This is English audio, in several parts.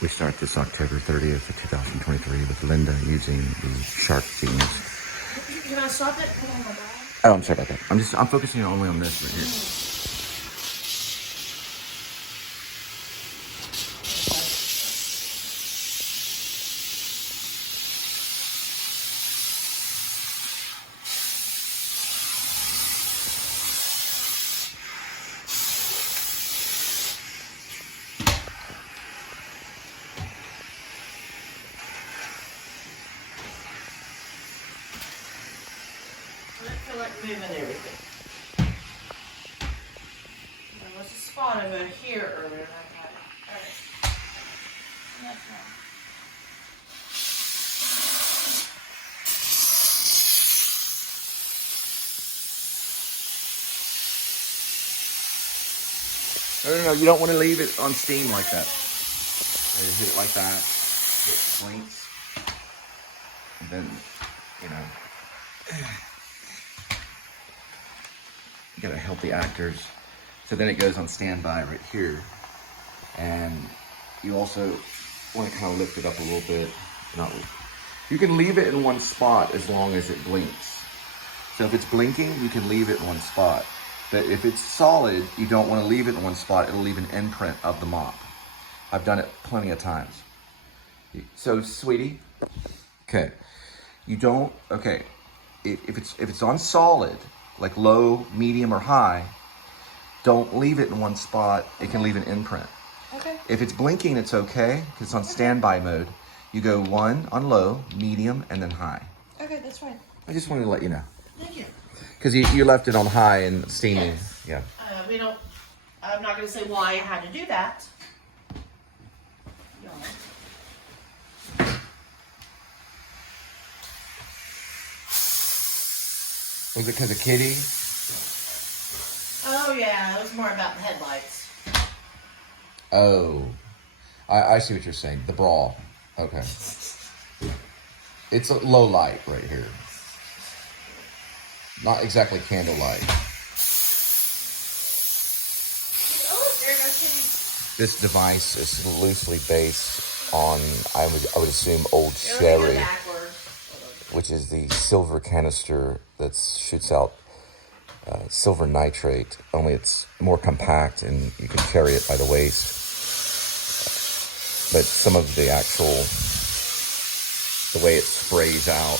We start this October 30th of 2023 with Linda using the Shark Genius. Can I stop it? Hold on, my bag. Oh, I'm sorry about that. I'm focusing only on this right here. I feel like moving everything. There was a spot over here earlier and I got it. Alright. That's wrong. No, you don't want to leave it on steam like that. You hit it like that, it blinks, and then, you know, you gotta help the actors. So then it goes on standby right here, and you also want to kind of lift it up a little bit. You can leave it in one spot as long as it blinks. So if it's blinking, you can leave it in one spot. But if it's solid, you don't want to leave it in one spot. It'll leave an imprint of the mop. I've done it plenty of times. So, sweetie, okay, you don't, okay, if it's on solid, like low, medium, or high, don't leave it in one spot. It can leave an imprint. Okay. If it's blinking, it's okay, because it's on standby mode. You go one on low, medium, and then high. Okay, that's fine. I just wanted to let you know. Thank you. Because you left it on high and steaming. Yes. Yeah. I'm not going to say why I had to do that. No. Was it because of Kitty? Oh yeah, it was more about the headlights. Oh, I see what you're saying. The brawl. Okay. It's a low light right here. Not exactly candlelight. Oh, there goes Kitty. This device is loosely based on, I would assume, old There we sherry, go backwards. which is the silver canister that shoots out silver nitrate, only it's more compact and you can carry it by the waist. But some of the actual, the way it sprays out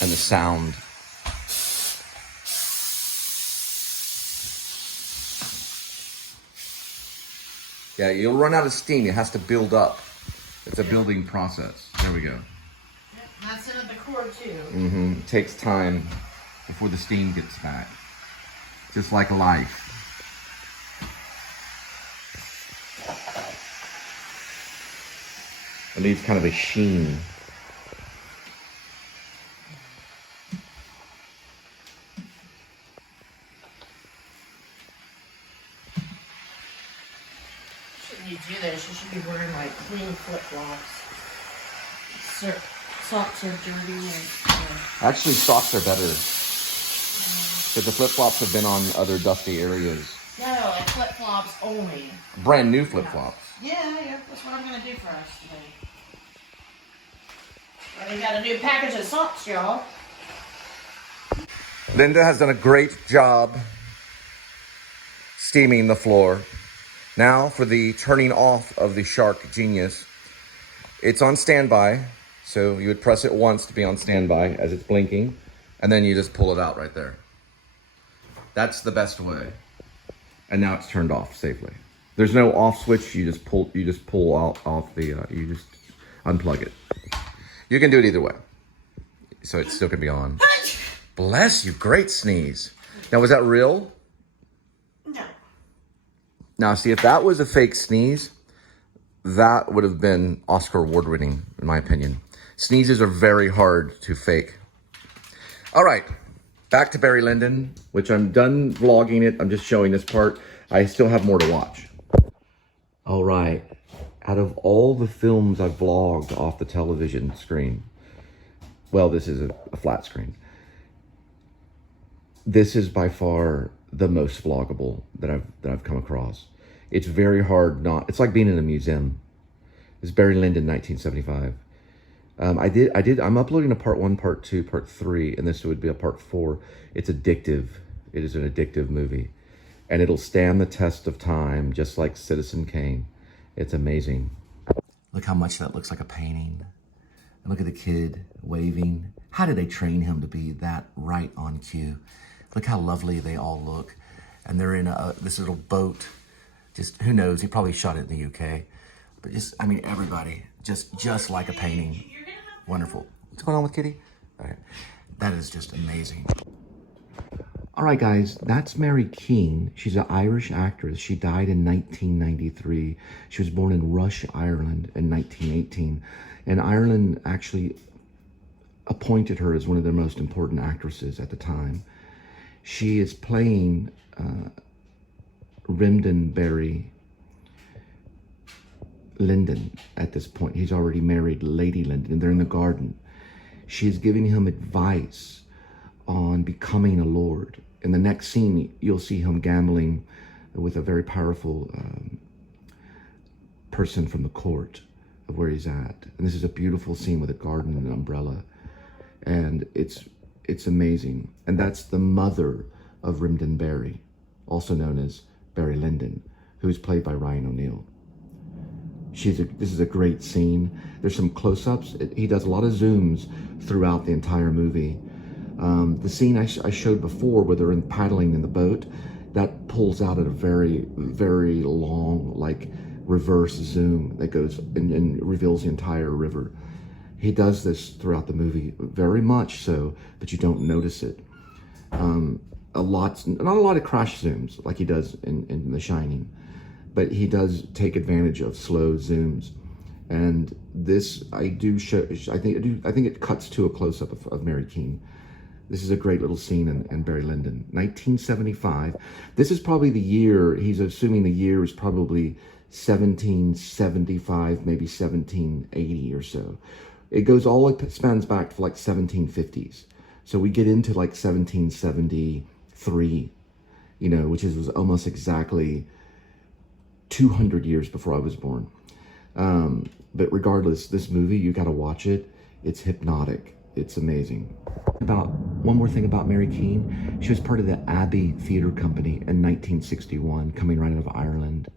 and the sound. Yeah, you'll run out of steam. It has to build up. It's a building process. There we go. Yep, that's in the cord too. Mm-hmm. It takes time before the steam gets back. Just like life. It needs kind of a sheen. Shouldn't you do this? You should be wearing like clean flip-flops. Socks are dirty and Actually, socks are better. Because the flip-flops have been on other dusty areas. no, like flip-flops only. Brand new flip-flops. Yeah, that's what I'm gonna do for us today. And we got a new package of socks, y'all. Linda has done a great job steaming the floor. Now for the turning off of the Shark Genius. It's on standby, so you would press it once to be on standby as it's blinking, and then you just pull it out right there. That's the best way. And now it's turned off safely. There's no off switch. You just pull out off the. You just unplug it. You can do it either way, so it still can be on. Bless you, great sneeze. Now was that real? No. Now see, if that was a fake sneeze, that would have been Oscar award winning, in my opinion. Sneezes are very hard to fake. All right, back to Barry Lyndon, which I'm done vlogging it. I'm just showing this part. I still have more to watch. All right, out of all the films I've vlogged off the television screen, well, this is a flat screen. This is by far the most vloggable that I've come across. It's very hard not. It's like being in a museum. It's Barry Lyndon, 1975. I'm uploading a part 1, part 2, part 3, and this would be a part 4. It's addictive. It is an addictive movie. And it'll stand the test of time, just like Citizen Kane. It's amazing. Look how much that looks like a painting. And look at the kid waving. How did they train him to be that right on cue? Look how lovely they all look. And they're in this little boat. Just, who knows, he probably shot it in the UK. But just, I mean, everybody, just like a painting. Wonderful. What's going on with Kitty? All right. That is just amazing. All right, guys, that's Mary Keane. She's an Irish actress. She died in 1993. She was born in Rush, Ireland in 1918. And Ireland actually appointed her as one of their most important actresses at the time. She is playing Barry Lyndon at this point. He's already married Lady Lyndon, and they're in the garden. She is giving him advice on becoming a lord. In the next scene, you'll see him gambling with a very powerful person from the court of where he's at. And this is a beautiful scene with a garden and an umbrella. And it's amazing. And that's the mother of Barry, also known as Barry Lyndon, who's played by Ryan O'Neal. This is a great scene. There's some close-ups. He does a lot of zooms throughout the entire movie. The scene I showed before where they're paddling in the boat, that pulls out at a very, very long, like, reverse zoom that goes and reveals the entire river. He does this throughout the movie, very much so, but you don't notice it. Not a lot of crash zooms like he does in The Shining, but he does take advantage of slow zooms. And this, I think it cuts to a close-up of Mary Keane. This is a great little scene in Barry Lyndon. 1975. This is probably the year, he's assuming the year is probably 1775, maybe 1780 or so. It goes it spans back to like 1750s. So we get into like 1773, you know, which was almost exactly 200 years before I was born. But regardless, this movie, you got to watch it. It's hypnotic. It's amazing. One more thing about Mary Keane. She was part of the Abbey Theatre Company in 1961, coming right out of Ireland.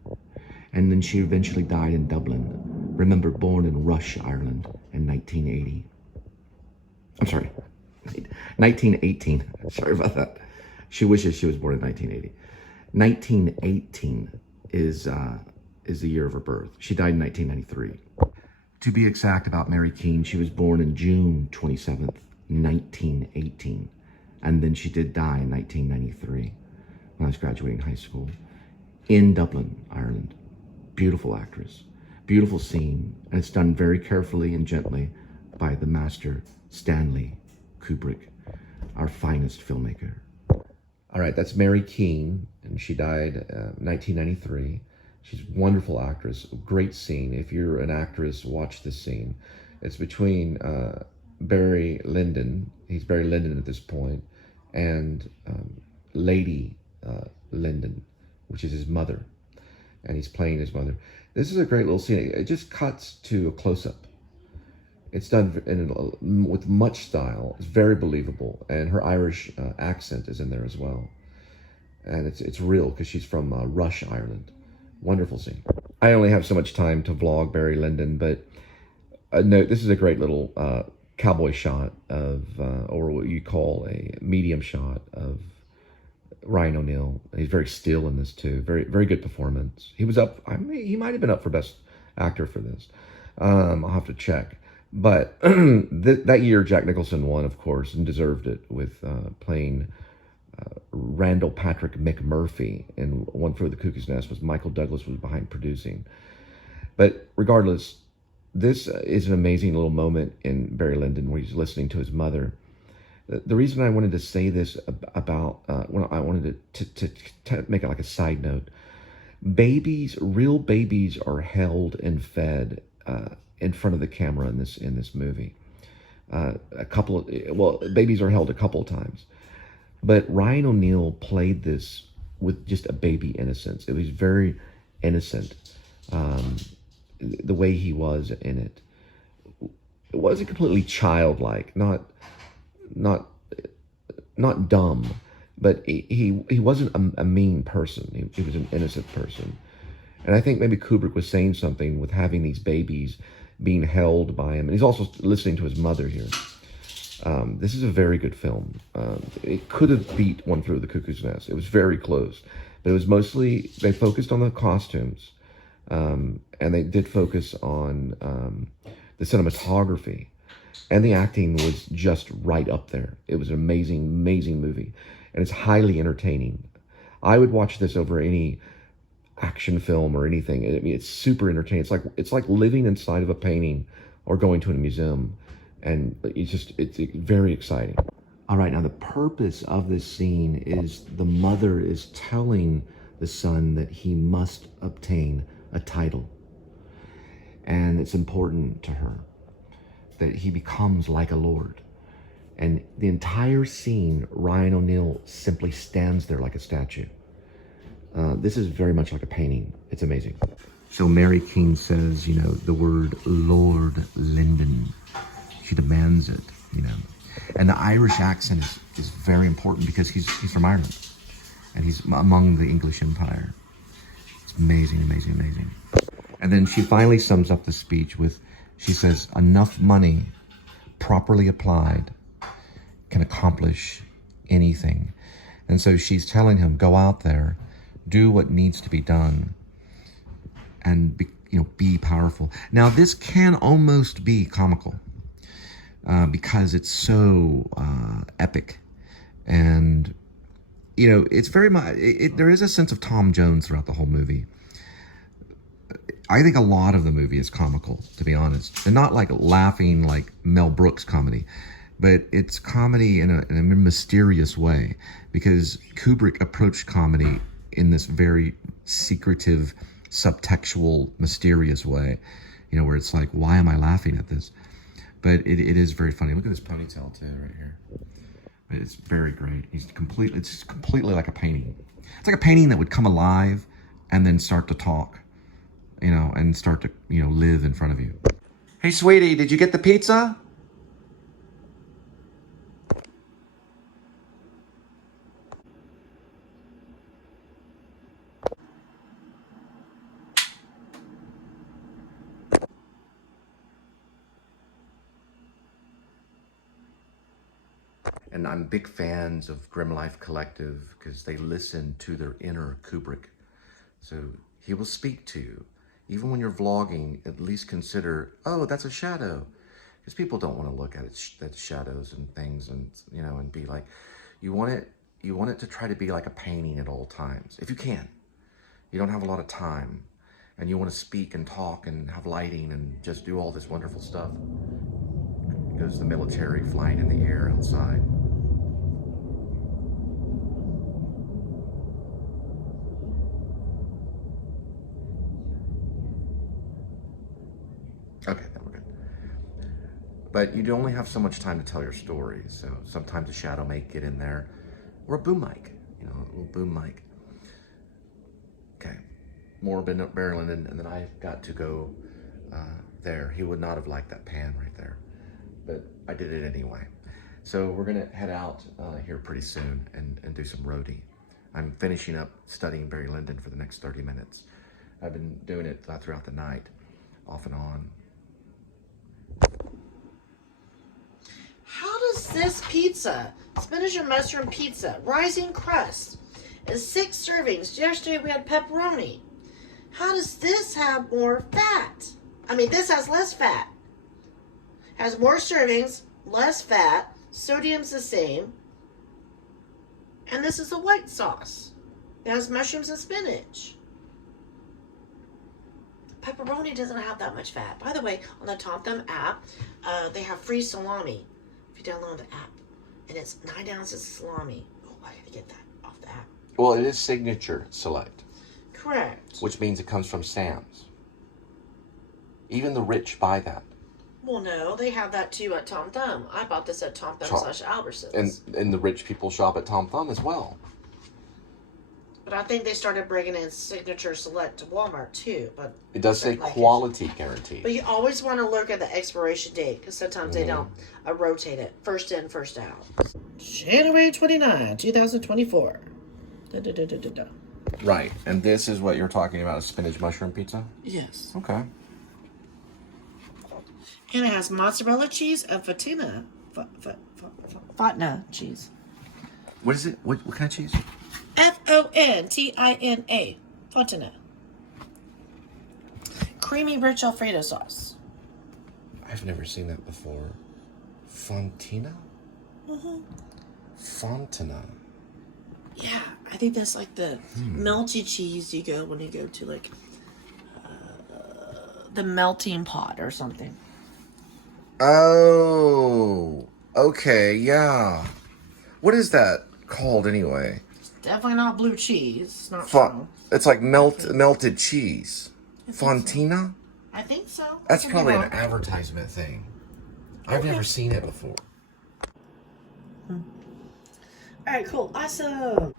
And then she eventually died in Dublin. Remember, born in Rush, Ireland in 1980. I'm sorry, 1918. Sorry about that. She wishes she was born in 1980. 1918 is the year of her birth. She died in 1993. To be exact about Mary Keane, she was born in June 27th, 1918. And then she did die in 1993 when I was graduating high school in Dublin, Ireland. Beautiful actress, beautiful scene. And it's done very carefully and gently by the master Stanley Kubrick, our finest filmmaker. All right, that's Mary Keane, and she died 1993. She's a wonderful actress, great scene. If you're an actress, watch this scene. It's between Barry Lyndon, he's Barry Lyndon at this point, and Lady Lyndon, which is his mother. And he's playing his mother. This is a great little scene. It just cuts to a close-up. It's done with much style. It's very believable. And her Irish accent is in there as well. And it's real because she's from Rush, Ireland. Wonderful scene. I only have so much time to vlog Barry Lyndon, but note, this is a great little cowboy shot of, or what you call a medium shot of Ryan O'Neal. He's very still in this too. Very, very good performance. He was up, he might have been up for Best Actor for this. I'll have to check. But that year, Jack Nicholson won, of course, and deserved it with playing Randall Patrick McMurphy in One Flew Over the Cuckoo's Nest. Was Michael Douglas was behind producing. But regardless, this is an amazing little moment in Barry Lyndon where he's listening to his mother. The reason I wanted to say this about, when I wanted to make it like a side note, real babies are held and fed in front of the camera in this movie. Babies are held a couple of times. But Ryan O'Neal played this with just a baby innocence. It was very innocent. The way he was in it. It wasn't completely childlike, not dumb, but he wasn't a mean person. He was an innocent person. And I think maybe Kubrick was saying something with having these babies being held by him. And he's also listening to his mother here. This is a very good film. It could have beat One Flew Over the Cuckoo's Nest. It was very close. But it was mostly, they focused on the costumes. And they did focus on the cinematography. And the acting was just right up there. It was an amazing, amazing movie. And it's highly entertaining. I would watch this over any action film or anything. I mean, it's super entertaining. It's like living inside of a painting or going to a museum. And it's very exciting. All right, now the purpose of this scene is the mother is telling the son that he must obtain a title. And it's important to her that he becomes like a lord. And the entire scene, Ryan O'Neal simply stands there like a statue. This is very much like a painting. It's amazing. So Mary King says, you know, the word Lord Lyndon. She demands it, you know. And the Irish accent is very important because he's from Ireland. And he's among the English Empire. It's amazing, amazing, amazing. And then she finally sums up the speech with, she says, enough money, properly applied, can accomplish anything. And so she's telling him, go out there, do what needs to be done, and be powerful. Now, this can almost be comical because it's so epic. And, it's very much, there is a sense of Tom Jones throughout the whole movie. I think a lot of the movie is comical, to be honest. And not like laughing like Mel Brooks comedy, but it's comedy in a mysterious way, because Kubrick approached comedy in this very secretive, subtextual, mysterious way, where it's like, why am I laughing at this? But it is very funny. Look at this ponytail too, right here. It's very great. It's completely like a painting. It's like a painting that would come alive and then start to talk, and start to, live in front of you. Hey, sweetie, did you get the pizza? And I'm big fans of Grim Life Collective because they listen to their inner Kubrick. So he will speak to you. Even when you're vlogging, at least consider, oh, that's a shadow. Because people don't want to look at shadows and things and, and be like, you want it to try to be like a painting at all times. If you can. You don't have a lot of time and you want to speak and talk and have lighting and just do all this wonderful stuff. Goes the military flying in the air outside. Okay, then we're good. But you only have so much time to tell your story, so sometimes a shadow may get in there, or a boom mic, a little boom mic. Okay, more Barry Lyndon, and then I've got to go there. He would not have liked that pan right there, but I did it anyway. So we're gonna head out here pretty soon and do some roadie. I'm finishing up studying Barry Lyndon for the next 30 minutes. I've been doing it throughout the night, off and on. How does this pizza, spinach and mushroom pizza, rising crust, is 6 servings? Yesterday we had pepperoni. How does this have more fat? I mean, this has less fat. Has more servings, less fat, sodium's the same. And this is a white sauce. It has mushrooms and spinach. Pepperoni doesn't have that much fat. By the way, on the Tom Thumb app, they have free salami. If you download the app, and it's 9 ounces of salami. Oh, I gotta get that off the app. Well, it is signature select. Correct. Which means it comes from Sam's. Even the rich buy that. Well, no, they have that too at Tom Thumb. I bought this at Tom Thumb / Albertsons. And the rich people shop at Tom Thumb as well. But I think they started bringing in Signature Select to Walmart too. But It does say like quality guarantee. But you always want to look at the expiration date because sometimes they don't rotate it. First in, first out. January 29, 2024. Da. Right, and this is what you're talking about, a spinach mushroom pizza? Yes. Okay. And it has mozzarella cheese and fatina. Fatina cheese. What is it? What kind of cheese? Fontina. Fatina. Creamy rich Alfredo sauce. I've never seen that before. Fontina? Fontina. Yeah, I think that's like the melty cheese you go when you go to like the melting pot or something. Oh, okay, yeah. What is that called anyway? It's definitely not blue cheese. It's not strong. It's like melted cheese. Fontina? So. I think so. That's probably an advertisement thing. I've never seen it before. All right, cool. Awesome.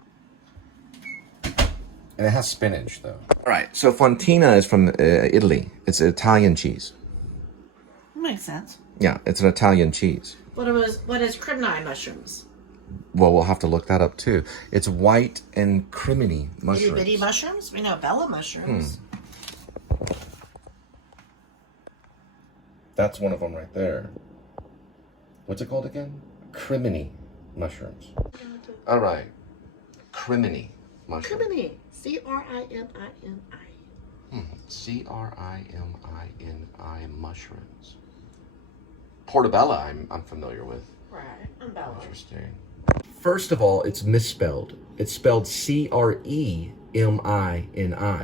And it has spinach, though. All right, so Fontina is from Italy. It's Italian cheese. Makes sense. Yeah, it's an Italian cheese. What is crimini mushrooms? Well, we'll have to look that up, too. It's white and criminy mushrooms. Itty bitty mushrooms? We know Bella mushrooms. That's one of them right there. What's it called again? Criminy mushrooms. All right. Criminy mushrooms. Crimini. Crimini. Crimini mushrooms. Portobello, I'm familiar with. Right. I'm Bella. Interesting. First of all, it's misspelled. It's spelled Cremini.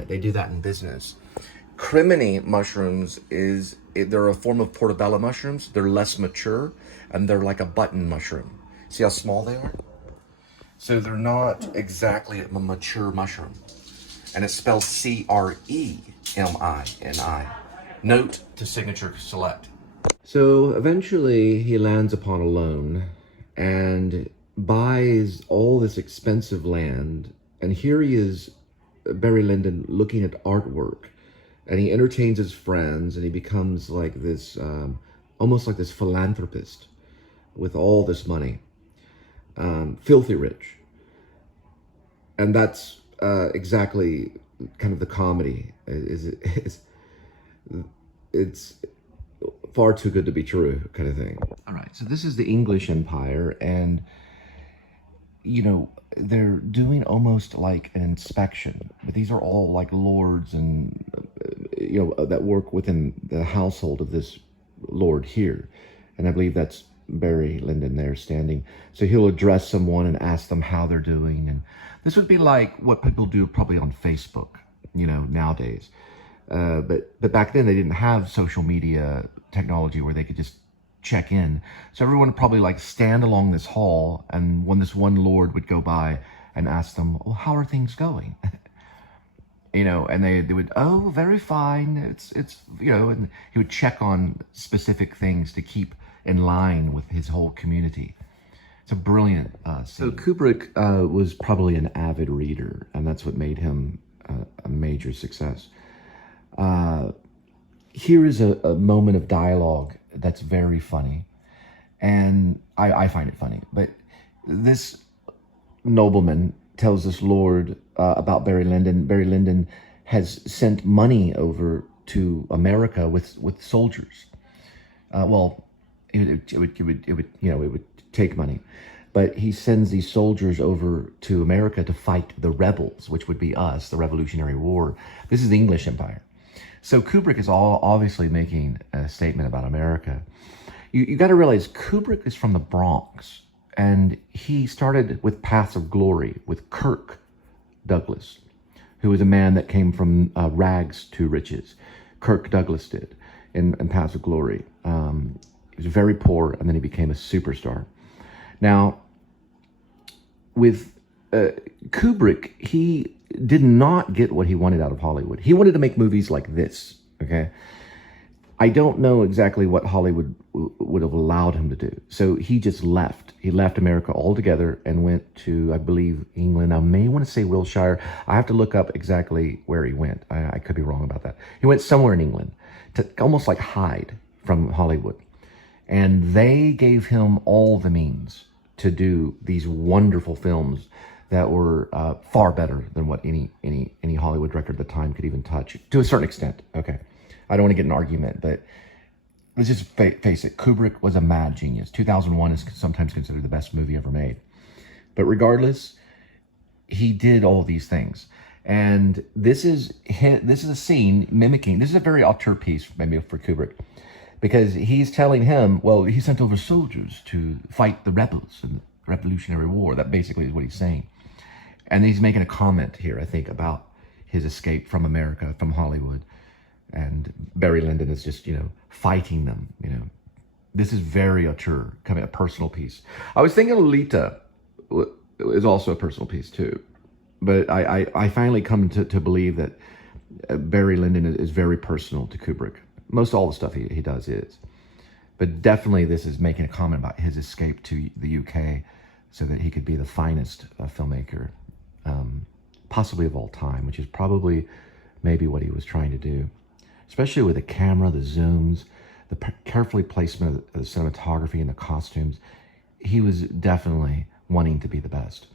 They do that in business. Crimini mushrooms they're a form of portobello mushrooms. They're less mature, and they're like a button mushroom. See how small they are? So they're not exactly a mature mushroom. And it's spelled Cremini. Note to Signature Select. So eventually he lands upon a loan and buys all this expensive land. And here he is, Barry Lyndon, looking at artwork. And he entertains his friends, and he becomes like this, almost like this philanthropist with all this money. Filthy rich. And that's exactly kind of the comedy. It's far too good to be true kind of thing. All right, so this is the English Empire, and you know, they're doing almost like an inspection, but these are all like lords and you know, that work within the household of this lord here. And I believe that's Barry Lyndon there standing. So he'll address someone and ask them how they're doing. And this would be like what people do probably on Facebook, you know, nowadays. But back then they didn't have social media technology where they could just check in. So everyone would probably like stand along this hall, and when this one lord would go by and ask them, well, how are things going? You know, and they would, oh, very fine. It's you know, and he would check on specific things to keep in line with his whole community. It's a brilliant scene. So Kubrick was probably an avid reader, and that's what made him a major success. Here is a moment of dialogue that's very funny, and I find it funny. But this nobleman tells this lord about Barry Lyndon. Barry Lyndon has sent money over to America with soldiers. Well, it would take money, but he sends these soldiers over to America to fight the rebels, which would be us, the Revolutionary War. This is the English Empire. So Kubrick is obviously making a statement about America. You got to realize Kubrick is from the Bronx, and he started with Paths of Glory with Kirk Douglas, who was a man that came from rags to riches. Kirk Douglas did in Paths of Glory. He was very poor, and then he became a superstar. Now, with Kubrick, he did not get what he wanted out of Hollywood. He wanted to make movies like this, okay? I don't know exactly what Hollywood would have allowed him to do. So he just left. He left America altogether and went to, I believe, England. I may want to say Wiltshire. I have to look up exactly where he went. I could be wrong about that. He went somewhere in England to almost like hide from Hollywood. And they gave him all the means to do these wonderful films that were far better than what any Hollywood director at the time could even touch, to a certain extent. Okay. I don't want to get in an argument, but let's just face it. Kubrick was a mad genius. 2001 is sometimes considered the best movie ever made. But regardless, he did all these things. And this is a scene mimicking, this is a very auteur piece maybe for Kubrick, because he's telling him, well, he sent over soldiers to fight the rebels in the Revolutionary War. That basically is what he's saying. And he's making a comment here, I think, about his escape from America, from Hollywood. And Barry Lyndon is just, fighting them, This is very auteur, kind of a personal piece. I was thinking Lolita is also a personal piece too. But I finally come to believe that Barry Lyndon is very personal to Kubrick. Most all the stuff he does is. But definitely this is making a comment about his escape to the UK so that he could be the finest filmmaker, possibly of all time, which is probably maybe what he was trying to do. Especially with the camera, the zooms, the carefully placement of the cinematography and the costumes. He was definitely wanting to be the best.